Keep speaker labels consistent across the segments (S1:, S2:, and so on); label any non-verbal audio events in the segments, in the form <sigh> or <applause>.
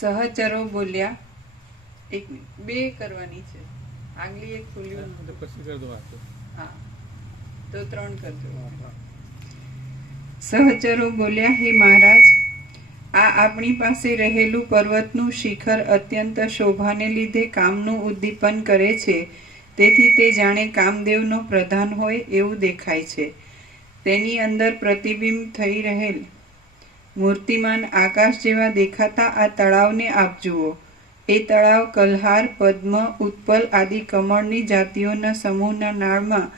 S1: સહચરો બોલ્યા એક મિનિટ બે કરવાની છે. આગલી એક ખુલ્યું
S2: પછી
S1: હા તો ત્રણ કરજો સહચરો બોલ્યા હે મહારાજ આ આપણી પાસે રહેલું પર્વતનું શિખર અત્યંત શોભાને લીધે કામનું ઉદ્દીપન કરે છે. તેથી તે જાણે કામદેવનો પ્રધાન હોય એવું દેખાય છે. તેની અંદર પ્રતિબિંબ થઈ રહેલ મૂર્તિમાન આકાશ જેવા દેખાતા આ તળાવને આપ જુઓ. એ તળાવ કલ્હાર, પદ્મ, ઉત્પલ આદિ કમળની જાતિઓના સમૂહના નાળમાં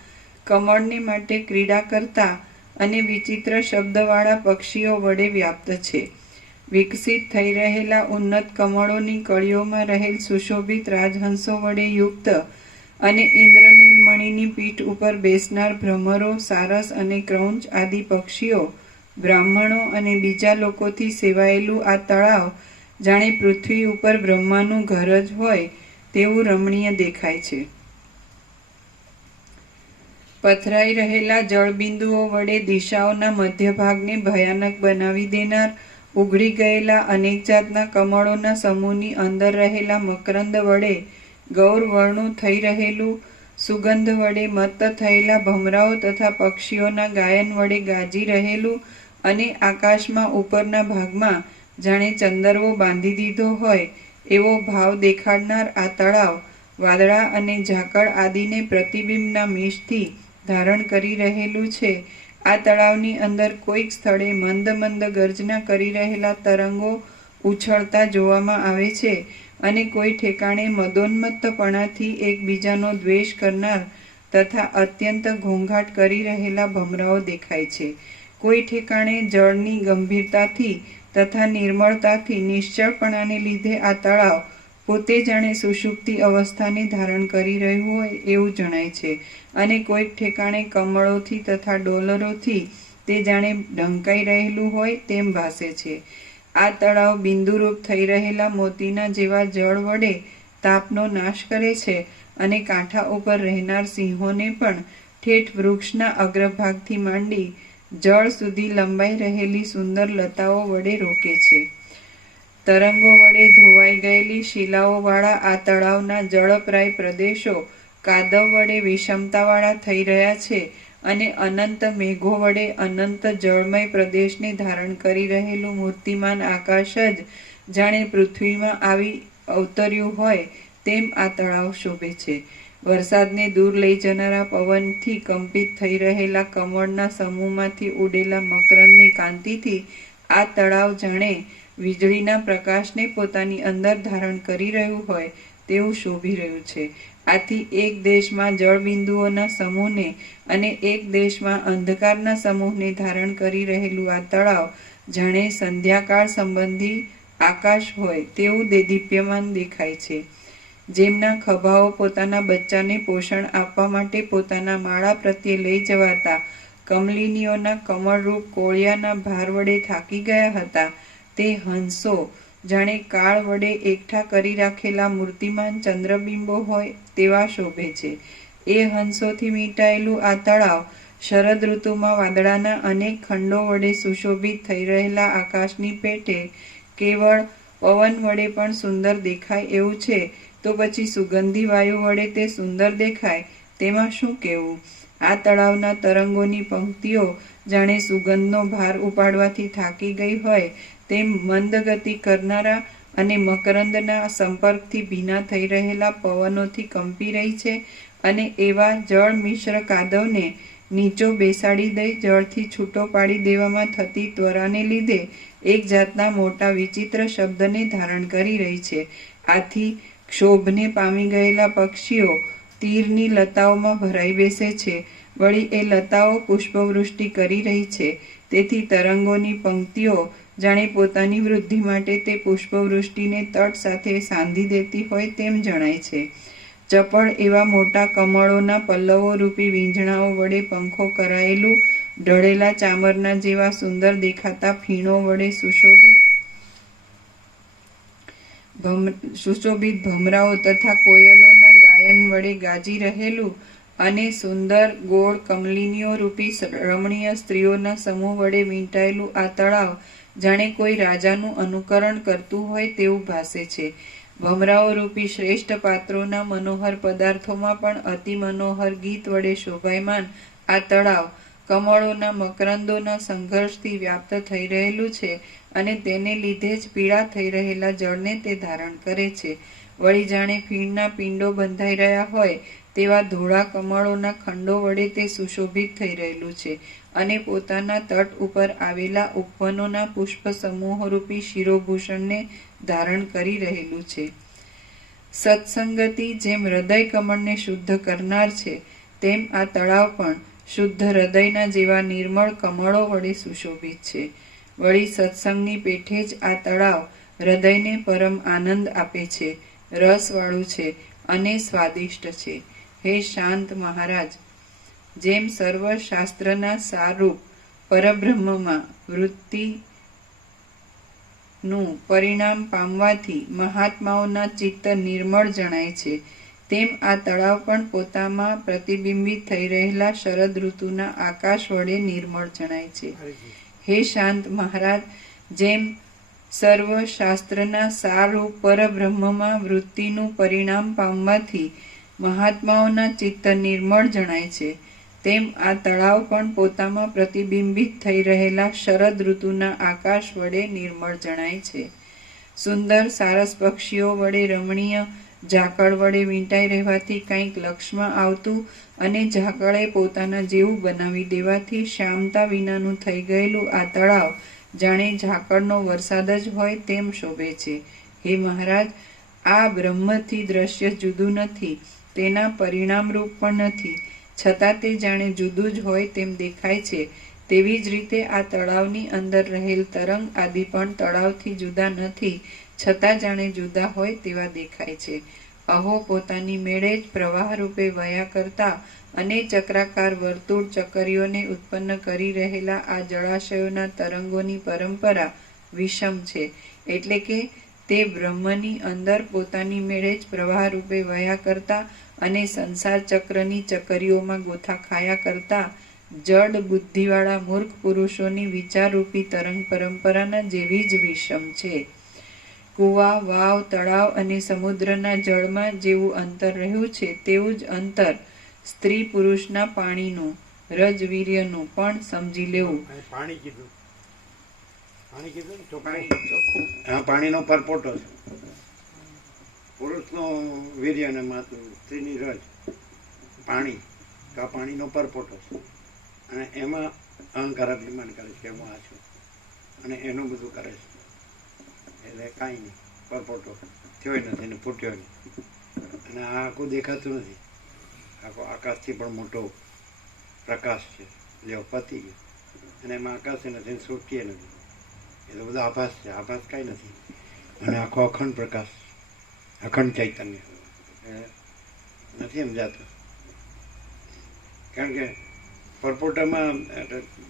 S1: કમળને માટે ક્રીડા કરતા અને વિચિત્ર શબ્દવાળા પક્ષીઓ વડે વ્યાપ્ત છે. વિકસિત થઈ રહેલા ઉન્નત કમળોની કળીઓમાં રહેલ સુશોભિત રાજહંસો વડે યુક્ત અને ઇન્દ્રનીલમણીની પીઠ ઉપર બેસનાર ભ્રમરો, સારસ અને ક્રૌંચ આદિ પક્ષીઓ બ્રાહ્મણો અને બીજા લોકોથી સેવાયેલું આ તળાવ જાણે પૃથ્વી ઉપર બ્રહ્માનું ઘર જ હોય તેવું રમણીય દેખાય છે. પથરાઈ રહેલા જળબિંદુઓ વડે દિશાઓના મધ્યભાગને ભયાનક બનાવી દેનાર, ઉઘડી ગયેલા અનેક જાતના કમળોના સમૂહની અંદર રહેલા મકરંદ વડે ગૌરવર્ણું થઈ રહેલું, સુગંધ વડે મત્ત થયેલા ભમરાઓ તથા પક્ષીઓના ગાયન વડે ગાજી રહેલું અને આકાશમાં ઉપરના ભાગમાં જાણે ચંદરવો બાંધી દીધો હોય એવો ભાવ દેખાડનાર આ તળાવ, વાદળા અને ઝાકળ આદિને પ્રતિબિંબના મેષથી ધારણ કરી રહેલું છે. આ તળાવની અંદર કોઈક સ્થળે મંદ મંદ ગર્જના કરી રહેલા તરંગો ઉછળતા જોવામાં આવે છે અને કોઈ ઠેકાણે મદોન્મત્તપણાથી એકબીજાનો દ્વેષ કરનાર તથા અત્યંત ઘોંઘાટ કરી રહેલા ભમરાઓ દેખાય છે. કોઈ ઠેકાણે જળની ગંભીરતાથી તથા નિર્મળતાથી નિશ્ચળપણાને લીધે આ તળાવ પોતે જાણે સુષુપ્તિ અવસ્થાને ધારણ કરી રહ્યું હોય એવું જણાય છે. અને કોઈક ઠેકાણે કમળોથી તથા ડોલરોથી તે જાણે ઢંકાઈ રહેલું હોય તેમ ભાસે છે. આ તળાવ બિંદુરૂપ થઈ રહેલા મોતીના જેવા જળ વડે તાપનો નાશ કરે છે અને કાંઠા ઉપર રહેનાર સિંહોને પણ ઠેઠ વૃક્ષના અગ્રભાગથી માંડી જળ સુધી લંબાઈ રહેલી સુંદર લતાઓ વડે રોકે છે. તરંગો વડે ધોવાઈ ગયેલી શિલાઓવાળા આ તળાવના જળપ્રાય પ્રદેશો કાદવ વડે વિષમતાવાળા થઈ રહ્યા છે અને અનંત મેઘો વડે અનંત જળમય પ્રદેશને ધારણ કરી રહેલું મૂર્તિમાન આકાશ જ જાણે પૃથ્વીમાં આવી અવતર્યું હોય તેમ આ તળાવ શોભે છે. વરસાદને દૂર લઈ જનારા પવનથી કંપિત થઈ રહેલા કમળના સમૂહમાંથી ઉડેલા મકરંદની કાંતિથી આ તળાવ જાણે વીજળીના પ્રકાશને પોતાની અંદર ધારણ કરી રહ્યું હોય તેવું શોભી રહ્યું છે. આથી એક દેશમાં જળબિંદુઓના સમૂહને અને એક દેશમાં અંધકારના સમૂહને ધારણ કરી રહેલું આ તળાવ જાણે સંધ્યાકાળ સંબંધી આકાશ હોય તેવું દેદીપ્યમાન દેખાય છે. જેમના ખભાઓ પોતાના બચ્ચાને પોષણ આપવા માટે પોતાના માળા પ્રત્યે લઈ જવાતા, કમલિનીઓના કમળરૂપ કોળિયાના ભાર વડે થાકી ગયા હતા. તે હંસો, જાણે કાળ વડે એકઠા કરી રાખેલા મૂર્તિમાન ચંદ્રબિંબો હોય તેવા શોભે છે. એ હંસોથી મીટાયેલું આ તળાવ શરદ ઋતુમાં વાદળાના અનેક ખંડો વડે સુશોભિત થઈ રહેલા આકાશની પેટે કેવળ પવન વડે પણ સુંદર દેખાય એવું છે. તો પછી સુગંધી વાયુ વડે તે સુંદર દેખાય, તેમાં શું કહેવું? આ તળાવના તરંગોની પંક્તિઓ જાણે સુગંધનો ભાર ઉપાડવાથી થાકી ગઈ હોય, તેમ મંદગતિ કરનારા અને મકરંદના સંપર્કથી ભીના થઈ રહેલા પવનોથી કંપી રહી છે અને એવા જળ મિશ્ર કાદવને નીચો બેસાડી દઈ જળથી છૂટો પાડી દેવામાં થતી ત્વરાને લીધે એક જાતના મોટા વિચિત્ર શબ્દને ધારણ કરી રહી છે. આથી ક્ષોભને પામી ગયેલા પક્ષીઓ તીરની લતાઓમાં ભરાઈ બેસે છે. વળી એ લતાઓ પુષ્પવૃષ્ટિ કરી રહી છે. તેથી તરંગોની પંક્તિઓ જાણે પોતાની વૃદ્ધિ માટે તે પુષ્પવૃષ્ટિને તટ સાથે સાંધી દેતી હોય તેમ જણાય છે. ચપળ એવા મોટા કમળોના પલ્લવો રૂપી વીંઝણાઓ વડે પંખો કરાયેલું, ઢળેલા ચામરના જેવા સુંદર દેખાતા ફીણો વડે સુશોભિત ભમ- સુશોભિત ભમરાઓ તથા કોયલોના ગાયન વડે ગાજી રહેલું અને સુંદર, ગોળ, કમલિનીઓ રૂપી રમણીય સ્ત્રીઓના સમૂહ વડે વીંટાયેલું આ તળાવ, જાણે કોઈ રાજાનું અનુકરણ કરતું હોય તેવું ભાસે છે. ભમરાઓ રૂપી શ્રેષ્ઠ પાત્રોના મનોહર પદાર્થોમાં પણ અતિ મનોહર ગીત વડે શોભાયમાન આ તળાવ, કમળોના, મકરંદોના સંઘર્ષથી વ્યાપ્ત થઈ રહેલું છે. અને તેને લીધે જ પીળા થઈ રહેલા જળને તે ધારણ કરે છે. વળી જાણે ફીણના પિંડો બંધાઈ રહ્યા હોય તેવા ધોળા કમળોના ખંડો વડે તે સુશોભિત થઈ રહેલું છે અને પોતાના તટ ઉપર આવેલા ઉપવનોના પુષ્પ સમૂહરૂપી શિરોભૂષણને ધારણ કરી રહેલું છે. સત્સંગતિ જેમ હૃદય કમળને શુદ્ધ કરનાર છે, તેમ આ તળાવ પણ શુદ્ધ હૃદયના જેવા નિર્મળ કમળો વડે સુશોભિત છે. વળી સત્સંગની પેઠે જ આ તળાવ હૃદયને પરમ આનંદ આપે છે, રસવાળું છે અને સ્વાદિષ્ટ છે. હે શાંત મહારાજ, જેમ સર્વ શાસ્ત્રના સારૂપ પરબ્રહ્મમાં વૃત્તિ નું પરિણામ પામવાથી મહાત્માઓના ચિત્ત નિર્મળ જણાય છે, તેમ આ તળાવ પણ પોતામાં પ્રતિબિંબિત થઈ રહેલા શરદ ઋતુના આકાશ વડે નિર્મળ જણાય છે. હે શાંત મહારાજ, જેમ સર્વ શાસ્ત્રના સારરૂપ પરબ્રહ્મમાં વૃત્તિનું પરિણામ પામવાથી મહાત્માઓના ચિત્ત નિર્મળ જણાય છે, તેમ આ તળાવ પણ પોતામાં પ્રતિબિંબિત થઈ રહેલા શરદ ઋતુના આકાશ વડે નિર્મળ જણાય છે. સુંદર સારસ પક્ષીઓ વડે રમણીય ઝાકળ વડે વીંટાઈ રહેવાથી કંઈક લક્ષમાં આવતું અને ઝાકળે પોતાના જેવું બનાવી દેવાથી શ્યામતા વિનાનું થઈ ગયેલું આ તળાવ જાણે ઝાકળનો વરસાદ જ હોય તેમ શોભે છે. હે મહારાજ, આ બ્રહ્મથી દ્રશ્ય જુદું નથી, તેના પરિણામરૂપ પણ નથી. છતાં તે જાણે જુદું જ હોય તેમ દેખાય છે. તેવી જ રીતે આ તળાવની અંદર રહેલ તરંગ આદિ પણ તળાવથી જુદા નથી. છતાં જાણે જુદા હોય તેવા દેખાય છે. અહો, પોતાની મેળે જ પ્રવાહ રૂપે વયા કરતા અને ચક્રાકાર વર્તુળ ચકરીઓને ઉત્પન્ન કરી રહેલા આ જળાશયોના તરંગોની પરંપરા વિષમ છે. એટલે કે તે બ્રહ્મની અંદર પોતાની મેળે જ પ્રવાહ રૂપે વયા કરતા અને સંસાર ચક્રની ચકરીઓમાં ગોથા ખાયા કરતા જડ બુદ્ધિવાળા મૂર્ખ પુરુષોની વિચારરૂપી તરંગ પરંપરાના જેવી જ વિષમ છે. કુવા વાવ તળાવ અને સમુદ્રના જળમાં જેવું અંતર રહ્યું છે તેવું જ અંતર સ્ત્રી પુરુષના પાણીનું રજવીર્યનું પણ સમજી લેવું.
S2: અને પાણી કીધું. પાણી કીધું ચોખ્ખું? પાણીનો પરપોટો છે. પુરુષનો વીર્ય અને માતું સ્ત્રીની રજ પાણી તો આ પાણીનો પરપોટો છે. અને એમાં અહંકાર અભિમાન કરે છે કે હું આ છું. અને એનું બધું કરે છે. એટલે કાંઈ નહીં, પરપોટો. થયો નથી ને ફૂટ્યો નહીં. અને આ આખું દેખાતું નથી. આખો આકાશથી પણ મોટો પ્રકાશ છે. લેવો પતી ગયો. અને એમાં આકાશ નથી સૃષ્ટિએ નથી. એ તો બધો આભાસ છે. આભાસ કાંઈ નથી. અને આખો અખંડ પ્રકાશ અખંડ ચૈતન્ય. નથી સમજાતું કારણ કે પરપોટામાં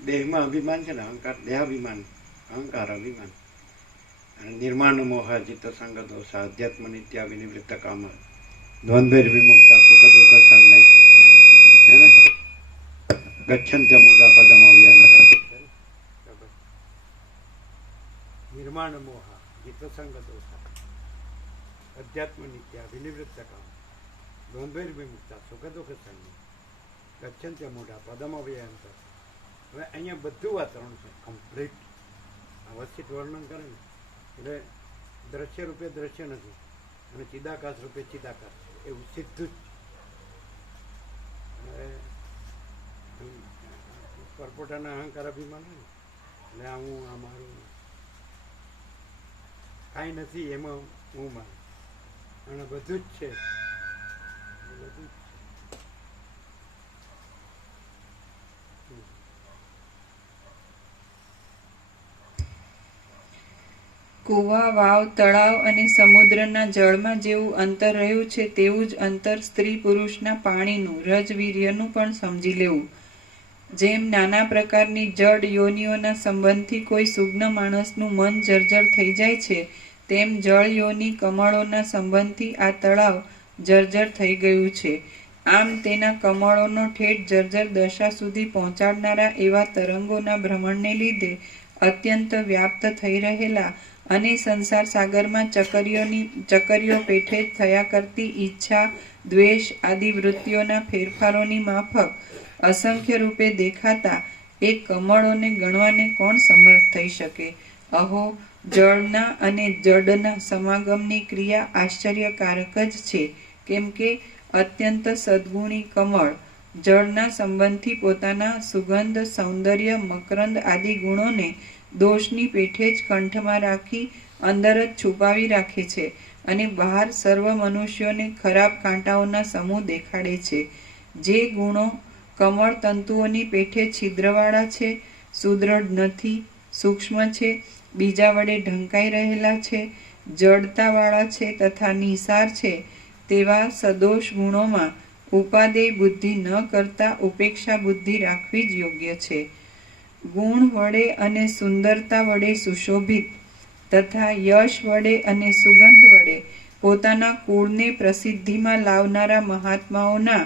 S2: દેહમાં અભિમાન છે ને, અહંકાર, દેહાભિમાન, અહંકાર અભિમાન. નિર્માણ મોહ જીત સંગ દોષ અધ્યાત્મ નિત્યા વિનિવૃત્ત કામ, દ્વંદ્વેર, વિમુક્તા, સુખ, દુઃખ સન્નય હે ને? ગચ્છંત્ય મૂળા પદમ અભિયાન નિર્માણ મોહ ચિત્તસંગ દોષ અધ્યાત્મ નિત્ય વિનિવૃત્ત કામ, દ્વંદ્વૈર, વિમુક્તા, સુખ, દુઃખ સંગ ગચ્છંત્ય મૂળા પદમ અભિયાન હવે અહીંયા બધું વાતાવરણ છે કમ્પ્લીટ અવસ્થિત વર્ણન કરે ને. એટલે દ્રશ્ય રૂપે દ્રશ્ય નથી. અને ચિદાકાશ રૂપે ચિદાકાશ. એવું સીધું જ. પરપોટાના અહંકાર અભિમાન એટલે આ હું, આ મારું. કાંઈ નથી, એમાં હું માનું અને બધું જ છે. બધું જ
S1: કુવા, વાવ, તળાવ અને સમુદ્રના જળમાં જેવું અંતર રહ્યું છે તેવું જ અંતર સ્ત્રી પુરુષના પાણીનું, રજવીર્યનું પણ સમજી લેવું. જેમ નાના પ્રકારની જડ યોનિઓના સંબંધથી કોઈ સુગ્ન માણસનું મન જર્જર થઈ જાય છે, તેમ જળ યોની કમળોના સંબંધથી આ તળાવ જર્જર થઈ ગયું છે. આમ તેના કમળોનો ઠેઠ જર્જર દશા સુધી પહોંચાડનારા એવા તરંગોના ભ્રમણને લીધે અત્યંત વ્યાપ્ત થઈ રહેલા અને સંસાર સાગરમાં ચકરીઓની, ચકરીઓ પેઠે થયા કરતી ઈચ્છા, દ્વેષ આદિ વૃત્તિઓના ફેરફારોની માફક અસંખ્ય રૂપે દેખાતા એ કમળોને ગણવાને કોણ સમર્થ થઈ શકે? અહો, જળના અને જડના સમાગમની ક્રિયા આશ્ચર્યકારક જ છે. કેમ કે અત્યંત સદ્ગુણી કમળ, જળના સંબંધથી પોતાના સુગંધ, સૌંદર્ય, મકરંદ આદિ ગુણોને દોષની પેઠે જ કંઠમાં રાખી અંદર જ છુપાવી રાખે છે અને બહાર સર્વ મનુષ્યોને ખરાબ કાંટાઓના સમૂહ દેખાડે છે. જે ગુણો કમળ તંતુઓની પેઠે છિદ્રવાળા છે, સુદૃઢ નથી, સૂક્ષ્મ છે, બીજા વડે ઢંકાઈ રહેલા છે, જડતાવાળા છે તથા નિસાર છે, તેવા સદોષ ગુણોમાં ઉપાદેય બુદ્ધિ ન કરતા ઉપેક્ષા બુદ્ધિ રાખવી જ યોગ્ય છે. ગુણ વડે અને સુંદરતા વડે સુશોભિત તથા યશ વડે અને સુગંધ વડે પોતાના કુળને પ્રસિદ્ધિમાં લાવનારા મહાત્માઓના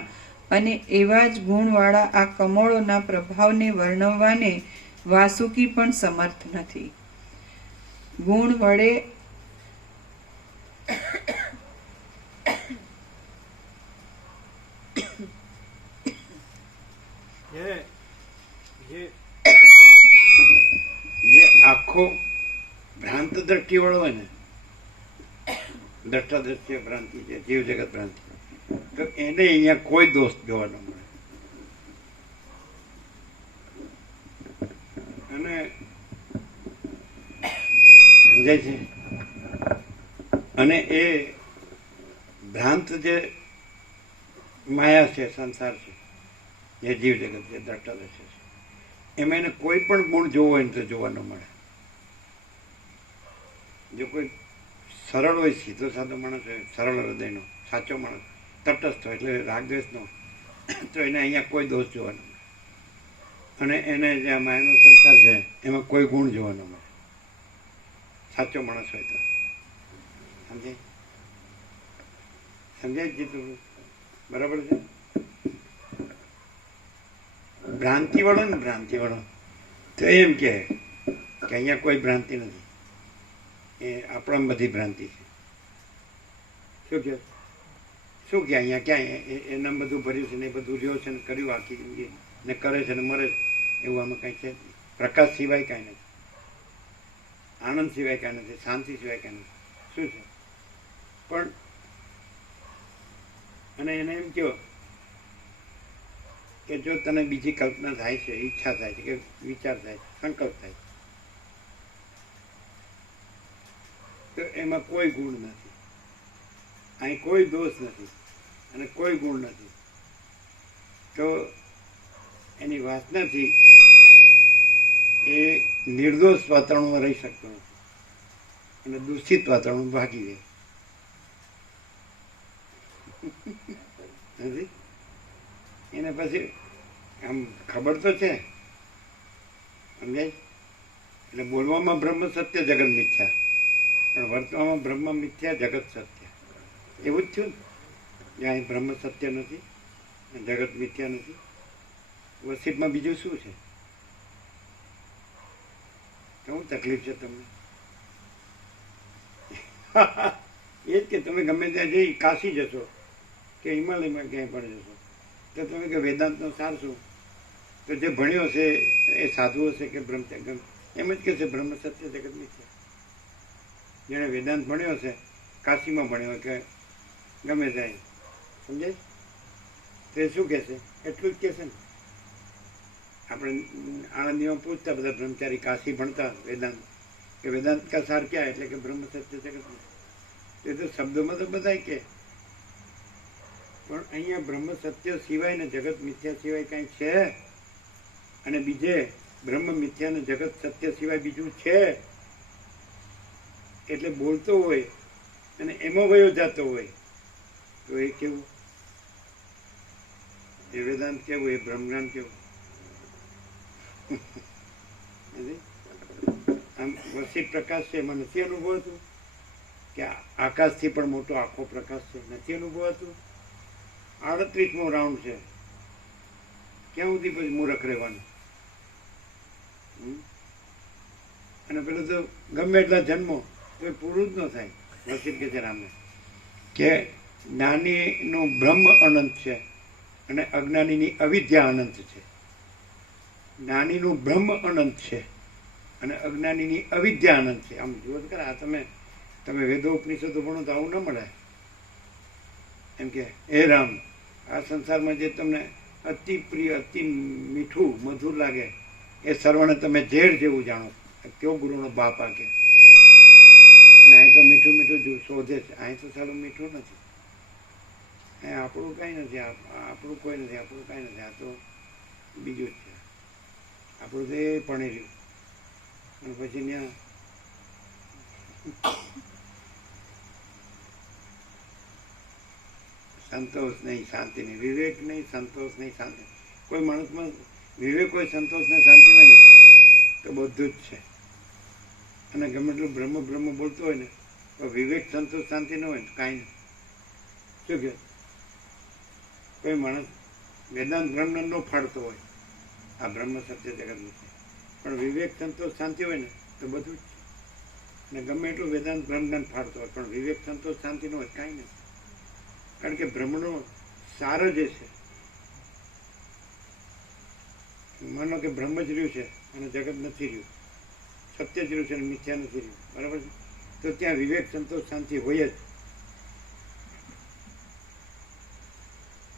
S1: અને એવા જ ગુણવાળા આ કમળોના પ્રભાવને વર્ણવવાને વાસુકી પણ સમર્થ નથી. ગુણ વડે
S2: જે આખો ભ્રાંત દ્રષ્ટિ વાળો હોય ને દ્રષ્ટા દ્રષ્ટિ ભ્રાંતિ છે જીવ જગત ભ્રાંતિ. તો એને અહીંયા કોઈ દોષ જોવા ન મળે. અને સમજાય છે? અને એ ભ્રાંત જે માયા છે, સંસાર છે જે જીવ જગત છે દ્રષ્ટા છે. એમાં એને કોઈ પણ ગુણ જોવો હોય ને તો જોવા ન મળે. જો કોઈ સરળ હોય, સીધો સાધો માણસ હોય, સરળ હૃદયનો, સાચો માણસ, તટસ્થ હોય, એટલે રાગદ્વેષનો, તો એને અહીંયા કોઈ દોષ જોવા ન મળે. અને એને જે માયાનો સંસાર છે, એમાં કોઈ ગુણ જોવા ન મળે. સાચો માણસ હોય તો. સમજાય? સમજાય જ જીતું બરાબર છે? ભ્રાંતિ વાળો ને ભ્રાંતિ વાળો તો એમ કે અહીંયા કોઈ ભ્રાંતિ નથી. એ આપણામાં બધી ભ્રાંતિ છે. શું કે શું કે અહીંયા ક્યાંય એ- એનામ બધું ભર્યું છે ને બધું રહ્યો છે ને કર્યું આખી જિંદગી ને કરે છે ને મરે એવું આમાં કાંઈ છે પ્રકાશ સિવાય કાંઈ નથી. આનંદ સિવાય કાંઈ નથી. શાંતિ સિવાય કાંઈ નથી. શું છે? પણ અને એને એમ કહો કે જો તને બીજી કલ્પના થાય છે, ઈચ્છા થાય છે, કે વિચાર થાય છે, સંકલ્પ થાય છે, તો એમાં કોઈ ગુણ નથી. અહીં કોઈ દોષ નથી અને કોઈ ગુણ નથી. તો એની વાસનાથી એ નિર્દોષ વાતાવરણમાં રહી શકતો નથી અને દૂષિત વાતાવરણમાં ભાગી જાય. નથી? એને પછી આમ ખબર તો છે. સમજાય? એટલે બોલવામાં બ્રહ્મ સત્ય, જગત મિથ્યા. પણ વર્તવામાં બ્રહ્મ મિથ્યા, જગત સત્ય. એવું જ થયું ને? જ્યાં બ્રહ્મ સત્ય નથી જગત મિથ્યા નથી. વસીફમાં બીજું શું છે? કેવું તકલીફ છે તમને. <laughs> એ જ કે તમે ગમે ત્યાં જઈ કાશી જશો કે હિમાલયમાં ક્યાંય પણ જશો. તો તમે કે વેદાંતનો સાર શું તો જે ભણ્યો છે એ સાધુ હશે કે બ્રહ્મ ગમ? એમ જ કે છે, બ્રહ્મ સત્ય જગત છે જેણે વેદાંત ભણ્યો છે, કાશીમાં ભણ્યો કે ગમે ત્યાં. સમજાય? તે શું કહે છે એટલું જ કહે છે ને. આપણે આણંદીમાં પૂછતા બધા બ્રહ્મચારી કાશી ભણતા વેદાંત કે વેદાંત કા સાર ક્યાં? એટલે કે બ્રહ્મ સત્ય જગત. એ તો શબ્દોમાં તો બધાય કે પણ અહીંયા બ્રહ્મ સત્ય સિવાય ને જગત મિથ્યા સિવાય કાંઈ છે? અને બીજે, બ્રહ્મ મિથ્યા ને જગત સત્ય સિવાય બીજું છે? એટલે બોલતો હોય અને એમાં વયો જતો હોય. તો એ કેવું? એ વેદાંત કેવું? એ બ્રહ્મજ્ઞાન કેવું? આમ વસી પ્રકાશ છે, એમાં નથી અનુભવાતું? કે આકાશથી પણ મોટો આખો પ્રકાશ છે, નથી અનુભવાતું? આડત્રીસમો રાઉન્ડ છે. ક્યાં સુધી પછી મૂરખ રહેવાનું? અને પેલું તો ગમે એટલા જન્મો, તો પૂરું જ ન થાય વસીલ કે છે રામે કે જ્ઞાનીનો બ્રહ્મ અનંત છે અને અજ્ઞાનીની અવિદ્યા અનંત છે. જ્ઞાનીનું બ્રહ્મ અનંત છે અને અજ્ઞાનીની અવિદ્યા અનંત છે. આમ જુઓ ખરા, આ તમે તમે વેદો ઉપનિષદો ભણો તો આવું ન મળે. એમ કે, હે રામ આ સંસારમાં જે તમને અતિ પ્રિય, અતિ મીઠું, મધુર લાગે, એ સર્વને તમે ઝેર જેવું જાણો કયો ગુરુનો બાપ આ અને અહીં તો મીઠું મીઠું શોધે છે. અહીં તો સારું મીઠું નથી. અહીં આપણું કાંઈ નથી. આપણું કોઈ નથી. આપણું કાંઈ નથી. આ તો બીજું જ છે. આપણું તો એ ભણી રહ્યું. અને પછી ત્યાં સંતોષ નહીં શાંતિ નહીં વિવેક નહીં, સંતોષ નહીં, શાંતિ. કોઈ માણસમાં વિવેક હોય, સંતોષ ને શાંતિ હોય ને, તો બધું જ છે. અને ગમે એટલું બ્રહ્મ બ્રહ્મ બોલતો હોય ને, તો વિવેક, સંતોષ, શાંતિ ન હોય ને કાંઈ નહીં. શું કે? કોઈ માણસ વેદાંત બ્રહ્મનો ન ફાડતો હોય, આ બ્રહ્મ સત્ય જગતનું નથી પણ વિવેક, સંતોષ, શાંતિ હોય ને, તો બધું જ છે. અને ગમે એટલું વેદાંત બ્રહ્મ ફાળતો હોય, પણ વિવેક, સંતોષ, શાંતિ ન હોય, કાંઈ નહીં. કારણ કે ભ્રમણો સાર જે છે, માનો કે બ્રહ્મ જ રહ્યું છે, અને જગત નથી રહ્યું. સત્ય જ રહ્યું છે અને મિથ્યા નથી રહ્યું. બરાબર તો ત્યાં વિવેક, સંતોષ, શાંતિ હોય જ.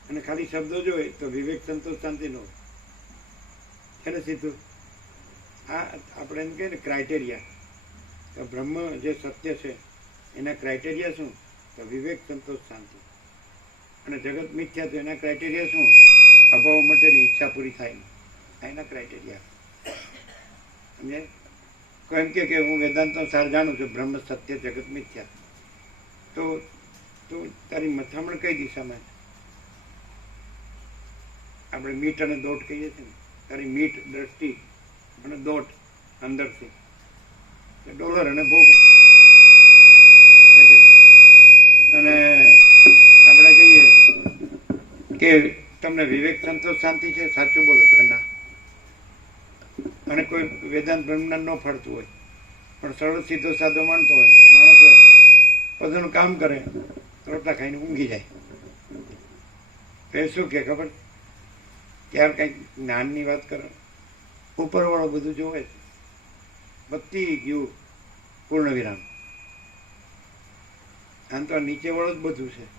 S2: અને ખાલી શબ્દો જ હોય તો વિવેક, સંતોષ, શાંતિ ન છે ને સીધું. આ આપણે એમ કહીએ ને ક્રાઇટેરિયા. તો બ્રહ્મ જે સત્ય છે, એના ક્રાઇટેરિયા શું? તો વિવેક, સંતોષ, શાંતિ. અને જગત મિથ્યા તો એના ક્રાઇટેરિયા શું? અભાવ માટેની ઈચ્છા પૂરી થાય. નહીં એના ક્રાઇટેરિયા સમજે એમ કે હું વેદાંતનો સાર જાણું છું, બ્રહ્મ સત્ય, જગત મિથ્યા. તો તો તારી મથામણ કઈ દિશામાં આપણે મીટ અને દોટ કહીએ છીએ ને. તારી મીટ દ્રષ્ટિ અને દોટ અંદરથી. ડોલર અને ભોગ. અને આપણે કહીએ કે તમને વિવેક સંતોષ શાંતિ છે, સાચું બોલો તો ના અને કોઈ વેદાંત બ્રહ્મજ્ઞાન ન ફરતું હોય. પણ સરળ સીધો સાધો માનતો હોય, માણસ હોય પોતાનું કામ કરે રોટલા ખાઈને ઊંઘી જાય. તો એ શું કે ખબર? ત્યાર કંઈક જ્ઞાનની વાત કરો? ઉપરવાળો બધું જોવે છે. બધી ગયું પૂર્ણ વિરામ આમ તો નીચેવાળું જ બધું છે.